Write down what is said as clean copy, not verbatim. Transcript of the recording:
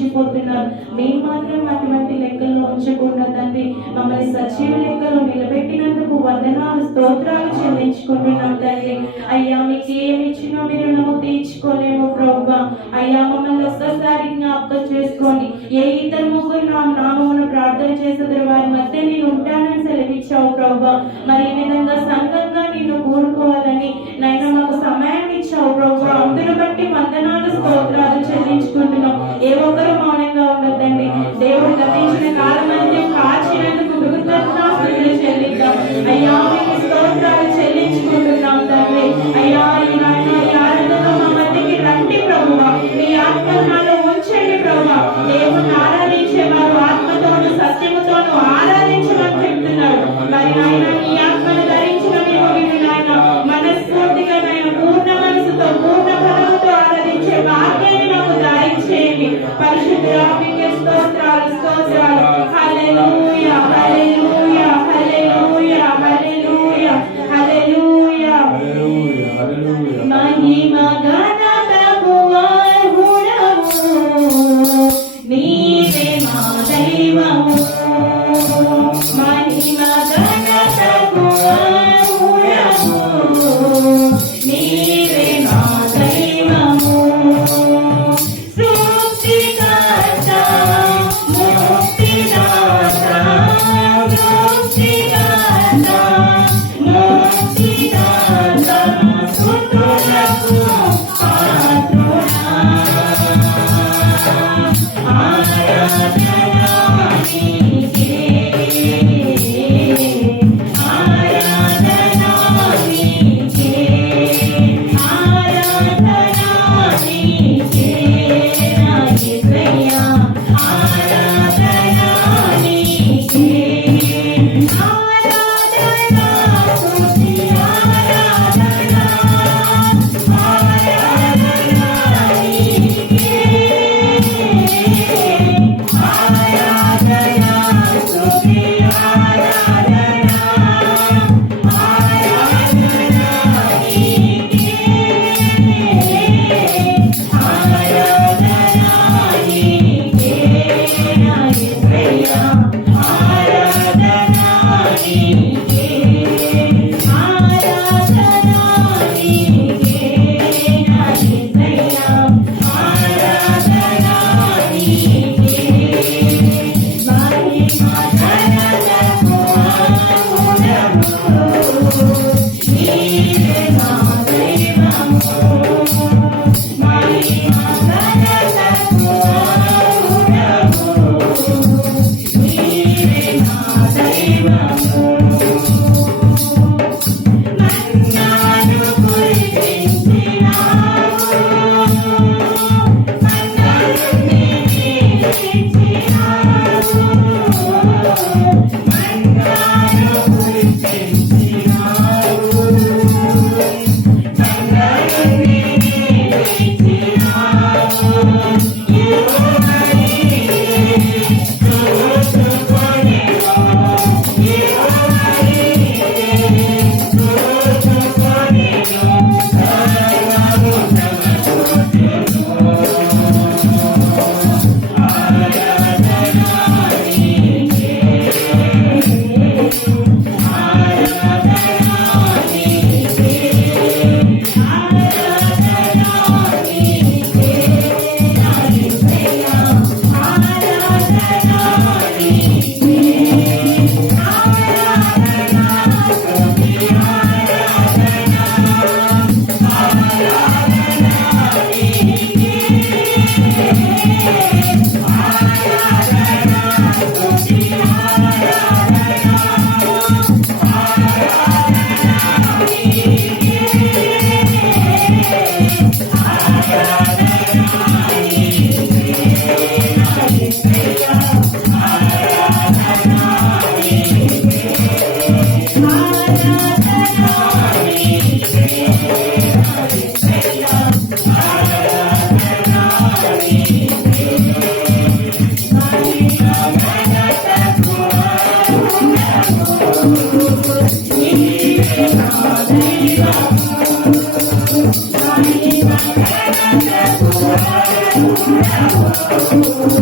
ఉంచిపోతున్నారు. మేము మాత్రం అటువంటి లెక్కల్లో ఉంచకుండా తండ్రి మమ్మల్ని సజీవ లెక్కలో నిలబెట్టినందుకు వందనాలు స్తోత్రాలు చెల్లించుకుంటున్నాం తండ్రి. అయ్యా మీకు ఏమి ఇచ్చినా మీరు రుణము తీర్చుకోలేము ప్రభువా. అయ్యా మమ్మల్ని ఒక్కసారి జ్ఞాపకం చేసుకోండి. ఏ ఇద్దరు ముగ్గురు నా నామమున ప్రార్థన చేసేది వారి మధ్య నేను ఉంటానని సెలవిచ్చావు ప్రభువా. మరి ఈ విధంగా సంఘంగా నిన్ను కూడుకోవాలని నైనా మాకు సమయం ఇచ్చావు ప్రభువా. అందును బట్టి వందనాలు స్తోత్రాలు చెల్లించుకుంటున్నాం. ఏ ఒక్కరు మౌనంగా ఉండద్దండి. దేవుడు గతించిన కాలం అంటే కాచినందుకు కృతజ్ఞతాస్తుతులు చెల్లిద్దాం. అయ్యా మీకు స్తోత్రాలు చెల్లించుకుంటున్నాం తండ్రి. అయ్యా ఈ ఆనందంగా మా మధ్యకి రండి ప్రభువా. మీ ఆత్మనాలు ఉంచండి ప్రభువా. దేవుని ఆరాధించే వారు ఆత్మతోను సత్యముతోను ఆరాధించమని చెప్తున్నాడు. మరి నాయన ఈ ఆత్మను ధరించిన మేము నాయన మనస్ఫూర్తిగా నాయన పూర్ణ మనసుతో పూర్ణ బలముతో ఆరాధించే భాగ్యాన్ని మాకు ధరించేయండి. పరిశుద్ధుడా మీకే స్తోత్రాలు స్తోత్రాలు. హల్లెలూయా హల్లెలూయా హల్లెలూయా హల్లెలూయా హల్లెలూయా మహిమ ఘనతకు అర్హుడవు నీవే మా దైవము. మహిమ ఘనతకు అర్హుడవు నీవే మా దైవము. సృష్టికర్త ముక్తిదాత సృష్టికర్త ముక్తిదాత స్తుతులకు పాత్రుడా. ఆరాధన నీకే ఆరాధన నీకే ఆరాధన నీకే నా యేసయ్యా. ఆరాధన నీకే ఆరాధన స్తుతి ఆరాధన ఆరాధన నీకే ఆరాధన స్తుతి ఆరాధన ఆరాధన నీకే ఆరాధన నీకే నా యేసయ్యా. ఆరాధన నీకే ఆరాధన నీకే నా యేసయ్యా. ఆరాధన నీకే మహిమ ఘనతకు అర్హుడవు నీవే మా దైవము. మహిమ ఘనతకు అర్హుడవు నీవే మా దైవము. మన్నాను కురిపించినావు మన్నాన్ని నీకిచ్చినావు. మన్నాను కురిపించినావు మన్నాన్ని నీకిచ్చినావు. Thank you.